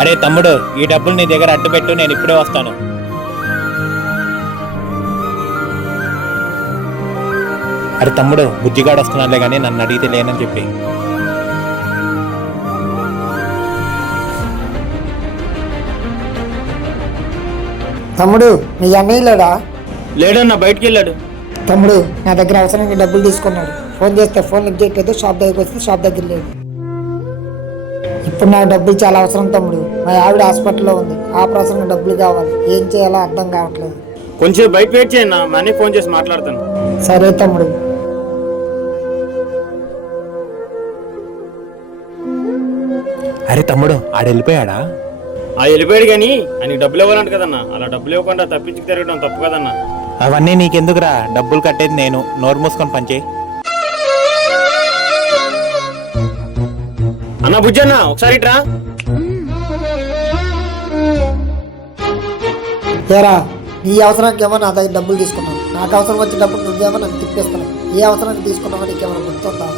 అరే తమ్ముడు, ఈ డబ్బులు నీ దగ్గర అడ్డు పెట్టు, నేను ఇప్పుడే వస్తాను. అరే తమ్ముడు, బుజ్జిగాడు వస్తున్నాడులే కానీ నన్ను అడిగితే లేనని చెప్పి. తమ్ముడు, మీ అన్నయ్య లేడా? లేడన్నా, బయటికి వెళ్ళాడు. తమ్ముడు, నా దగ్గర అవసరానికి డబ్బులు తీసుకున్నాడు. ఫోన్ చేస్తే ఫోన్ లిఫ్ట్ చేయట్లేదు. షాప్ దగ్గరికి వస్తే షాప్ దగ్గర లేదు. ఇప్పుడు నాకు డబ్బులు చాలా అవసరం తమ్ముడు. మా ఆవిడ హాస్పిటల్లో ఉంది. ఆపరేషన్కి డబ్బులు కావాలి. ఏం చేయాలో అర్థం కావట్లేదు. కొంచెం బయట వెయిట్ చేయన్నా, మా అన్నయ్య ఫోన్ చేసి మాట్లాడతాను. సరే తమ్ముడు. అరే తమ్ముడు, ఆడు వెళ్ళిపోయాడా? వెళ్ళిపోయాడు కానీ ఆయనకి డబ్బులు ఇవ్వాలంట కదన్నా. అలా డబ్బులు ఇవ్వకుండా తప్పించుకు తిరగడం తప్పు కదన్నా. అవన్నీ నీకెందుకురా, డబ్బులు కట్టేది నేను. నోరు మూసుకొని పనిచేయి. అన్న బుజ్జన్న, ఒకసారి ఇట్రా. ఏరా, నీ అవసరానికి ఏమో నా దగ్గర డబ్బులు తీసుకున్నావు. నాకు అవసరం వచ్చే డబ్బులు నువ్వేమో నన్ను తిప్పేస్తున్నావు. ఏ అవసరానికి తీసుకున్నావో నీకేమైనా గుర్తుందా?